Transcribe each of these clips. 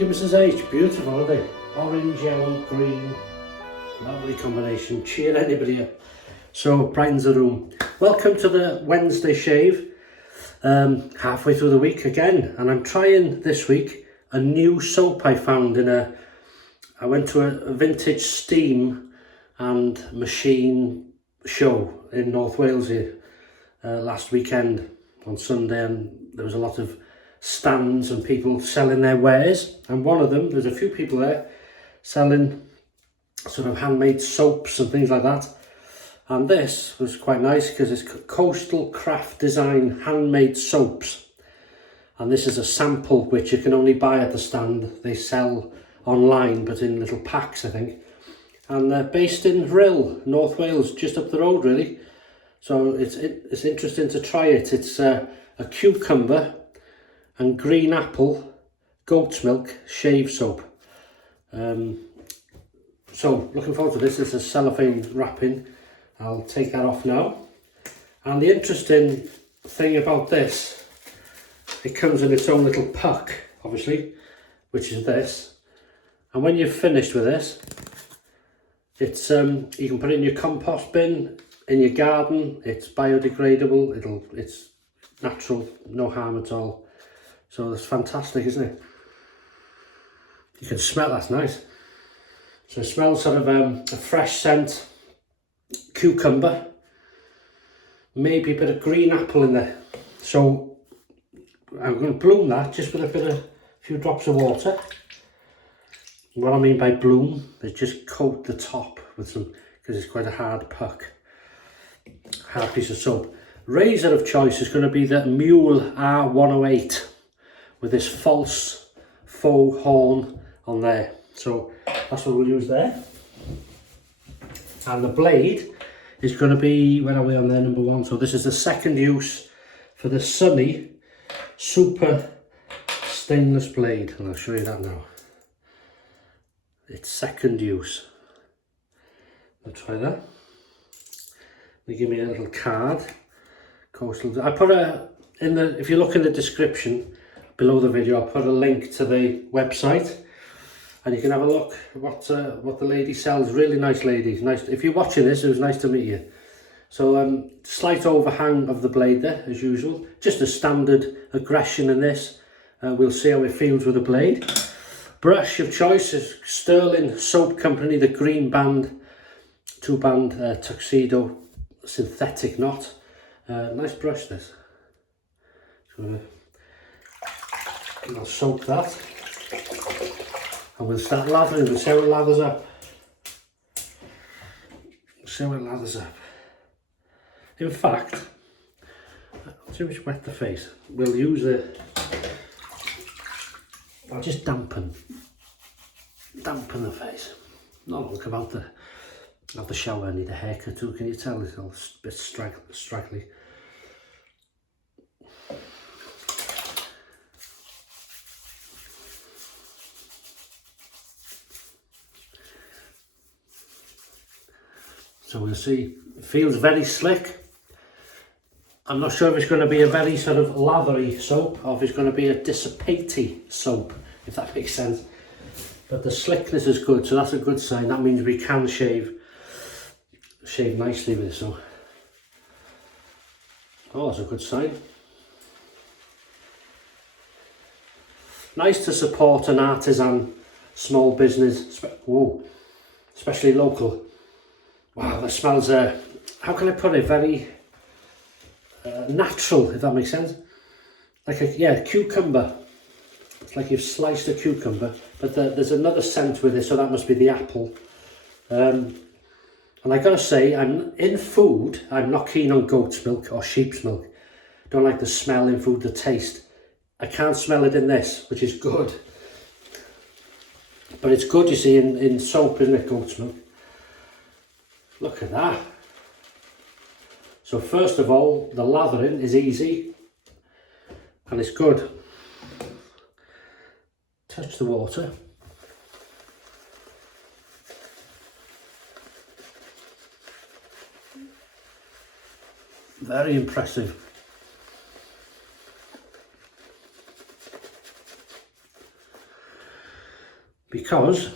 Thank you, Mrs. H. Beautiful, aren't they? Orange, yellow, green. Lovely combination. Cheer anybody up. So, brightens the room. Welcome to the Wednesday shave. Halfway through the week again. And I'm trying this week a new soap I found I went to a vintage steam and machine show in North Wales here last weekend on Sunday, and there was a lot of stands and people selling their wares, and one of them, there's a few people there selling sort of handmade soaps and things like that. And this was quite nice because it's coastal craft design handmade soaps, and this is a sample which you can only buy at the stand. They sell online but in little packs, I think, and they're based in Rhyl, North Wales, just up the road really. So it's interesting to try it. It's a cucumber and green apple goat's milk shave soap. So looking forward to this. It's a cellophane wrapping. I'll take that off now. And the interesting thing about this, it comes in its own little puck, obviously, which is this. And when you're finished with this, it's you can put it in your compost bin, in your garden. It's biodegradable. It's natural, no harm at all. So that's fantastic, isn't it? You can smell, that's nice. So it smells sort of a fresh scent, cucumber, maybe a bit of green apple in there. So I'm going to bloom that just with a few drops of water. What I mean by bloom is just coat the top with some, because it's quite a hard puck, hard piece of soap. Razor of choice is going to be the Muhle R108 with this false faux horn on there. So that's what we'll use there. And the blade is going to be, where are we on there, number 1? So this is the second use for the Sunny Super Stainless blade, and I'll show you that now. It's second use. I'll try that. They give me a little card. Coastal. I put if you look in the description below the video, I'll put a link to the website, and you can have a look at what the lady sells. Really nice lady. Nice. If you're watching this, it was nice to meet you. So slight overhang of the blade there, as usual. Just a standard aggression in this. We'll see how it feels with the blade. Brush of choice is Sterling Soap Company, the green band, 2-band tuxedo synthetic knot. Nice brush this. So I'll soak that, and we'll start lathering. We'll see how it lathers up. In fact, too much wet the face. We'll use I'll just dampen the face. Not long about the shower. I need a haircut too. Can you tell it's all a bit straggly? So we'll see. It feels very slick. I'm not sure if it's going to be a very sort of lathery soap or if it's going to be a dissipaty soap, if that makes sense. But the slickness is good, so that's a good sign. That means we can shave nicely with it. So, oh, that's a good sign. Nice to support an artisan, small business, especially local. Wow, that smells, how can I put it, very natural, if that makes sense. Like a cucumber. It's like you've sliced a cucumber, but there's another scent with it, so that must be the apple. And I gotta say, in food, I'm not keen on goat's milk or sheep's milk. Don't like the smell in food, the taste. I can't smell it in this, which is good. But it's good, you see, in soap, isn't it, goat's milk? Look at that. So first of all, the lathering is easy and it's good. Touch the water. Very impressive. because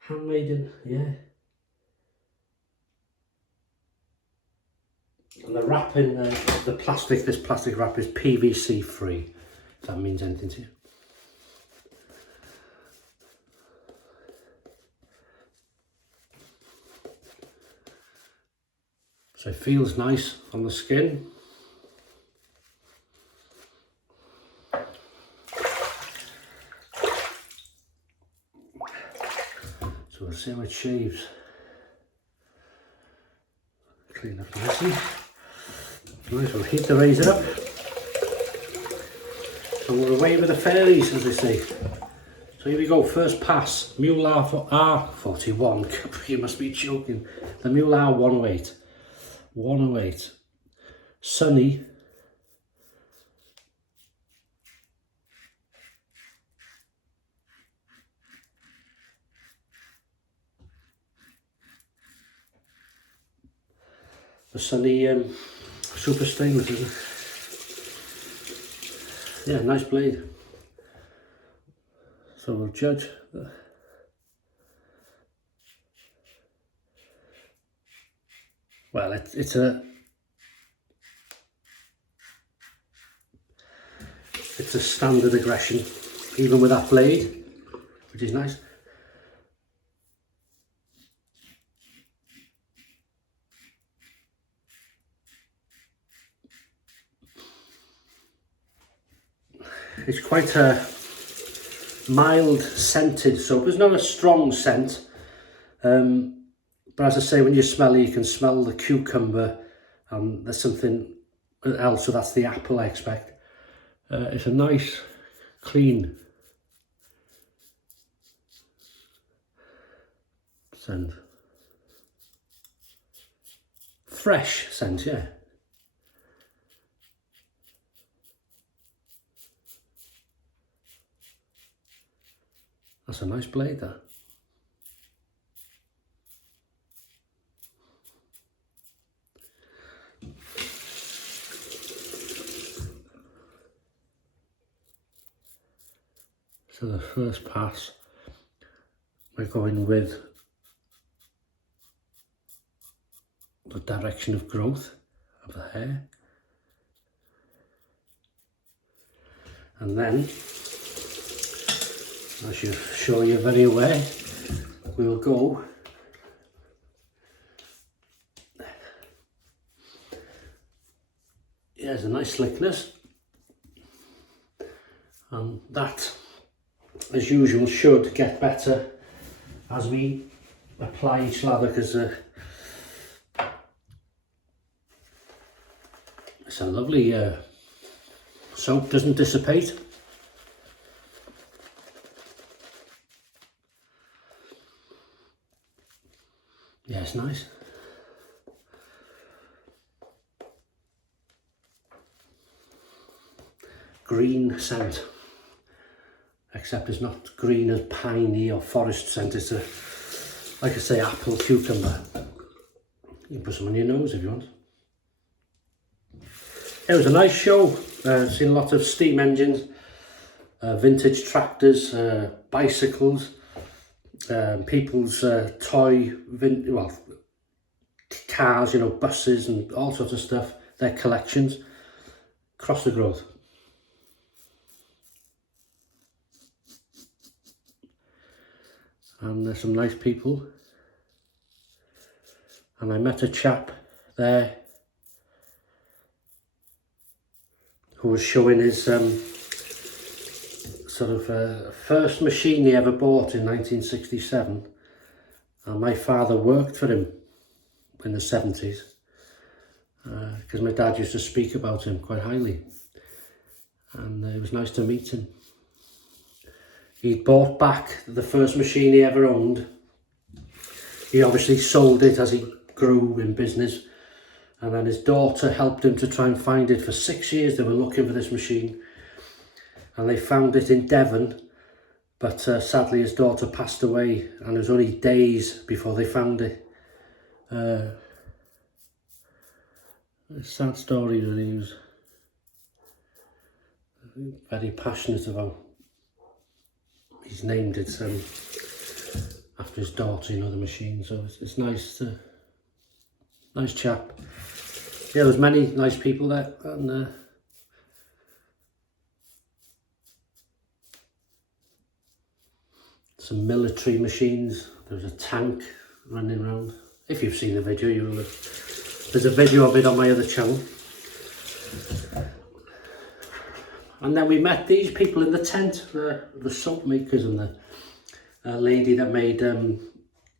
handmade in, yeah. And the wrapping, the plastic, this plastic wrap is PVC free, if that means anything to you. So it feels nice on the skin. So we'll see how it shaves. Clean up nicely. Nice, we'll heat the razor up. So we're away with the fairies, as they say. So here we go, first pass, Muhle R108. You must be joking. The Muhle R108. 108. Sunny. The Sunny super stainless, isn't it? Yeah, nice blade. So we'll judge. Well, it's a standard aggression, even with that blade, which is nice. It's quite a mild scented soap. It's not a strong scent, but as I say, when you smell it, you can smell the cucumber, and there's something else, so that's the apple, I expect. It's a nice, clean scent. Fresh scent, yeah. That's a nice blade, that. So the first pass, we're going with the direction of growth of the hair. And then, as you're sure you're very aware, we'll go there's a nice slickness, and that, as usual, should get better as we apply each lather, because it's a lovely soap, doesn't dissipate. Yeah, it's nice. Green scent, except it's not green as piney or forest scent. It's a, like I say, apple, cucumber. You can put some on your nose if you want. It was a nice show. Seen lots of steam engines, vintage tractors, bicycles, people's toy, cars, you know, buses and all sorts of stuff, their collections, across the growth. And there's some nice people. And I met a chap there who was showing his first machine he ever bought in 1967. And my father worked for him in the 70s, because my dad used to speak about him quite highly, and it was nice to meet him. He bought back the first machine he ever owned. He obviously sold it as he grew in business, and then his daughter helped him to try and find it. For 6 years they were looking for this machine, and they found it in Devon, but sadly his daughter passed away, and it was only days before they found it. A sad story that he was very passionate about. he's named it after his daughter, you know, the machine. So it's nice. Nice chap. Yeah, there's many nice people there, and some military machines. There's a tank running around. If you've seen the video, you will have. There's a video of it on my other channel. And then we met these people in the tent, the soap makers, and the lady that made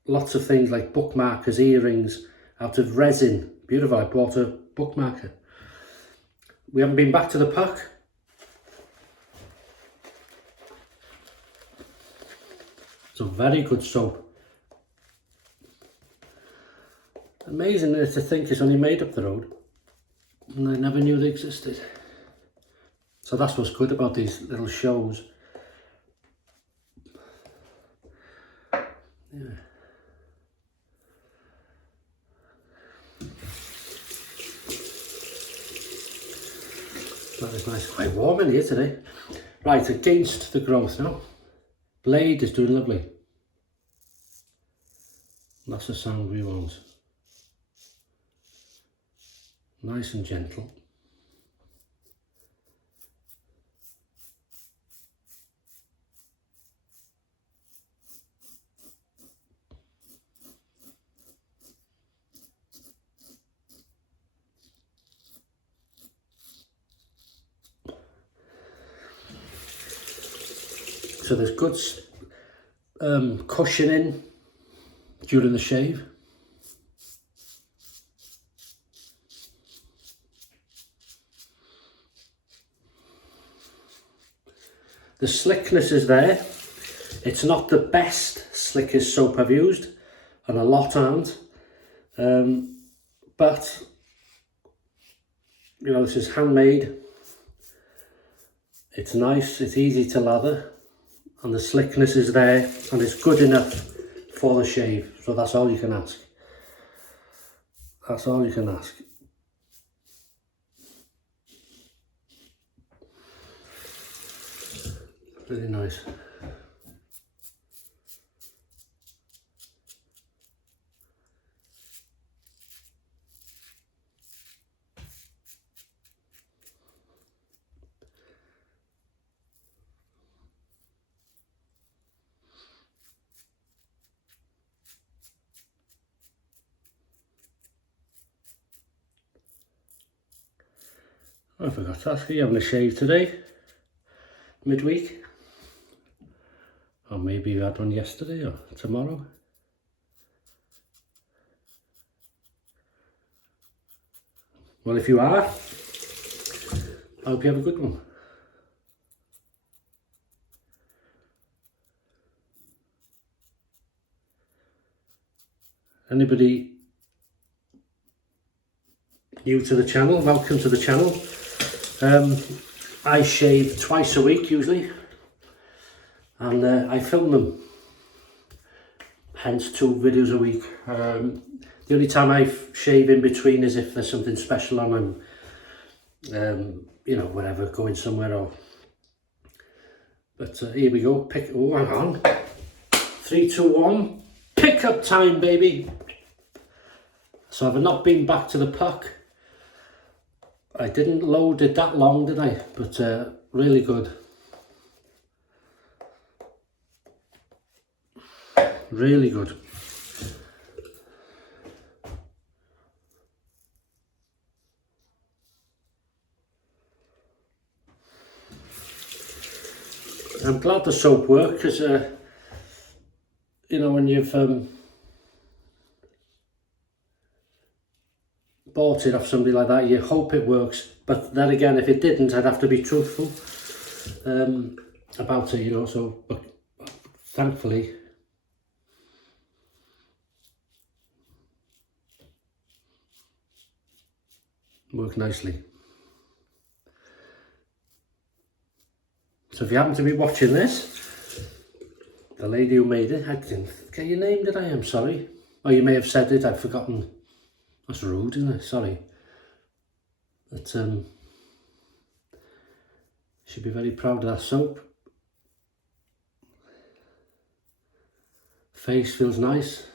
lots of things like bookmarkers, earrings out of resin. Beautiful. I bought a bookmarker. We haven't been back to the puck. It's a very good soap. Amazing to think it's only made up the road, and I never knew they existed. So that's what's good about these little shows. Yeah. That is nice. Quite warm in here today. Right, against the growth now. Blade is doing lovely. That's the sound we want. Nice and gentle. So there's good cushioning during the shave. The slickness is there. It's not the best, slickest soap I've used, and a lot aren't. But, you know, this is handmade. It's nice, it's easy to lather, and the slickness is there, and it's good enough for the shave. So that's all you can ask. That's all you can ask. Really nice. I forgot to ask, are you having a shave today? Midweek? Or maybe you had one yesterday or tomorrow? Well, if you are, I hope you have a good one. Anybody new to the channel, welcome to the channel. I shave twice a week usually, and I film them, hence 2 videos a week. The only time I shave in between is if there's something special on, you know, whatever, going somewhere or. But here we go. Oh, hang on. 3, 2, 1. Pickup time, baby. So I've not been back to the puck. I didn't load it that long, did I? But really good. Really good. I'm glad the soap worked, because you know, when you've bought it off somebody like that, you hope it works. But then again, if it didn't, I'd have to be truthful about it, you know. So, but thankfully, worked nicely. So if you happen to be watching this, the lady who made it, I didn't get your name, did I? I'm sorry. Or you may have said it, I've forgotten. That's rude, isn't it? Sorry. But should be very proud of that soap. Face feels nice.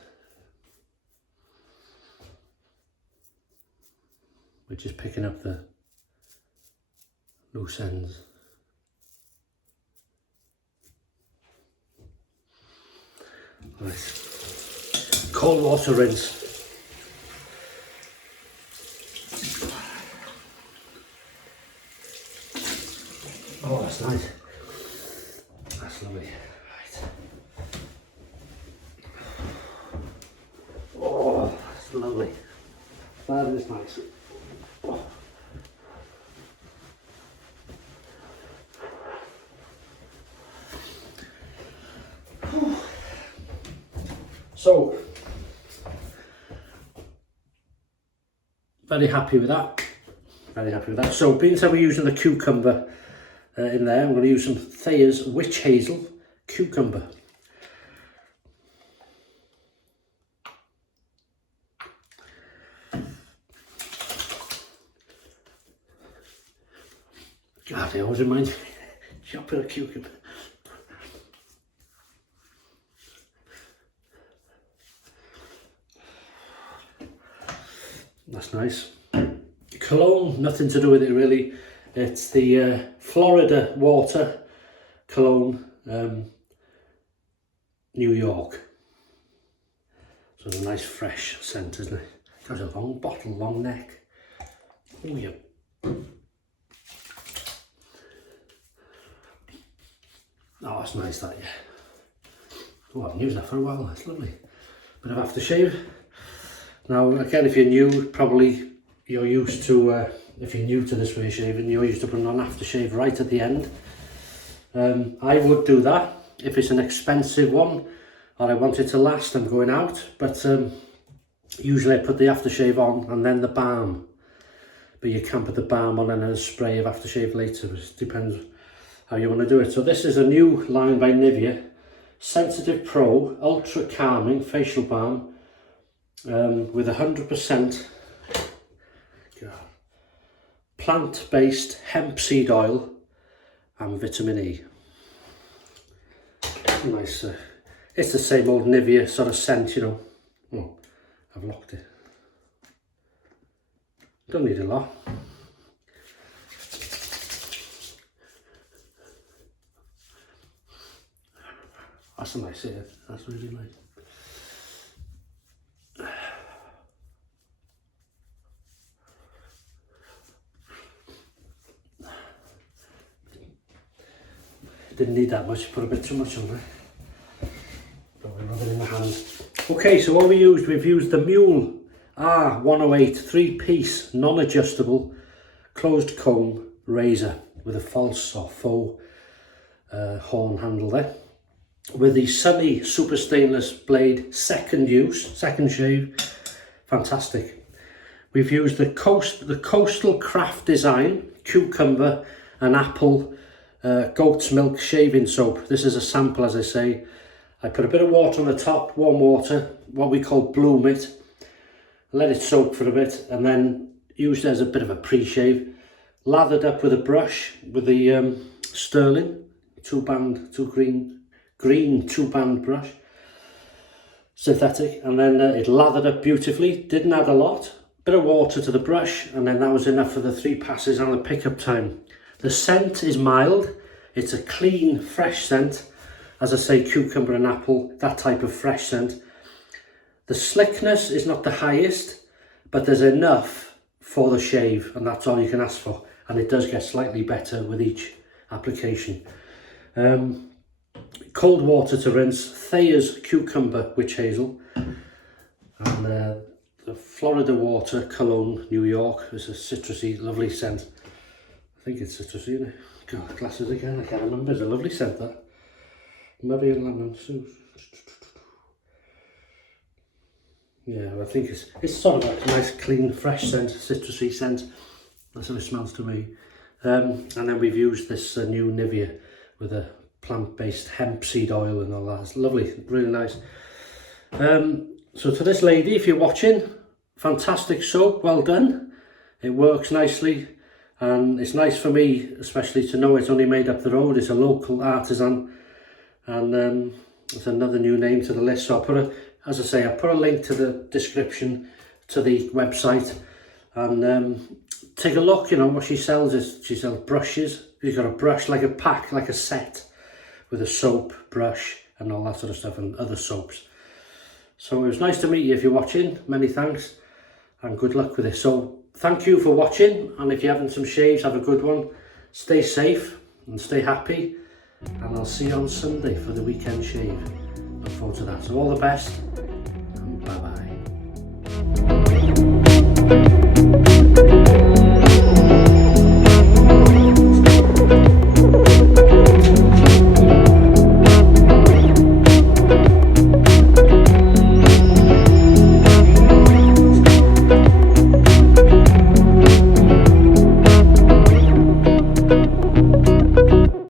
We're just picking up the loose ends. Nice. Cold water rinse. Oh, that's nice. That's lovely. Right. Oh, that's lovely. That is nice. Oh. So, very happy with that. Very happy with that. So, being that we're using the cucumber in there, I'm going to use some Thayer's Witch Hazel cucumber. God, I always remind me chopping a cucumber. That's nice. Cologne, nothing to do with it really. It's the Florida Water Cologne, New York. So it's a nice fresh scent, isn't it? Got a long bottle, long neck. Oh yeah. Oh, that's nice that, yeah. Oh, I haven't used that for a while, that's lovely. Bit of aftershave. Now, again, if you're new, probably you're used to, if you're new to this way of shaving, you're used to putting on aftershave right at the end. I would do that if it's an expensive one, or I want it to last, I'm going out, but usually I put the aftershave on and then the balm. But you can put the balm on and a spray of aftershave later, it depends how you want to do it. So this is a new line by Nivea, Sensitive Pro Ultra Calming Facial Balm with 100% plant-based hemp seed oil and vitamin E. Nice, it's the same old Nivea sort of scent, you know. Oh, I've locked it. Don't need a lot. That's a nice hair, that's really nice. Didn't need that much, put a bit too much on there. Probably rub it in my hand. Okay, so what we've used the Muhle R108 3-piece non-adjustable closed comb razor with a false or faux horn handle there. With the Sunny Super Stainless blade, second use, second shave, fantastic. We've used the Coastal Craft Design cucumber and apple goat's milk shaving soap. This is a sample, as I say. I put a bit of water on the top, warm water, what we call bloom it, let it soak for a bit, and then used it as a bit of a pre-shave. Lathered up with a brush with the Sterling green two-band brush, synthetic, and then it lathered up beautifully. Didn't add a lot, bit of water to the brush, and then that was enough for the 3 passes and the pickup time. The scent is mild, it's a clean, fresh scent. As I say, cucumber and apple, that type of fresh scent. The slickness is not the highest, but there's enough for the shave, and that's all you can ask for. And it does get slightly better with each application. Cold water to rinse, Thayer's Cucumber Witch Hazel, and the Florida Water Cologne New York. It's a citrusy, lovely scent. I think it's citrusy, isn't it? God, glasses again, I can't remember. It's a lovely scent, that. Murray and lemon soup. Yeah, I think it's sort of a nice, clean, fresh scent, citrusy scent. That's how it smells to me. And then we've used this new Nivea with a plant-based hemp seed oil and all that. It's lovely, really nice. So to this lady, if you're watching, fantastic soap, well done. It works nicely, and it's nice for me, especially to know it's only made up the road. It's a local artisan, and There's another new name to the list, so I'll put a, as I say, I'll put a link to the description to the website, and take a look. You know, what she sells is, she sells brushes. You've got a brush, like a pack, like a set, with a soap, brush, and all that sort of stuff, and other soaps. So it was nice to meet you if you're watching. Many thanks, and good luck with this. So thank you for watching, and if you're having some shaves, have a good one. Stay safe and stay happy, and I'll see you on Sunday for the weekend shave. Look forward to that. So all the best.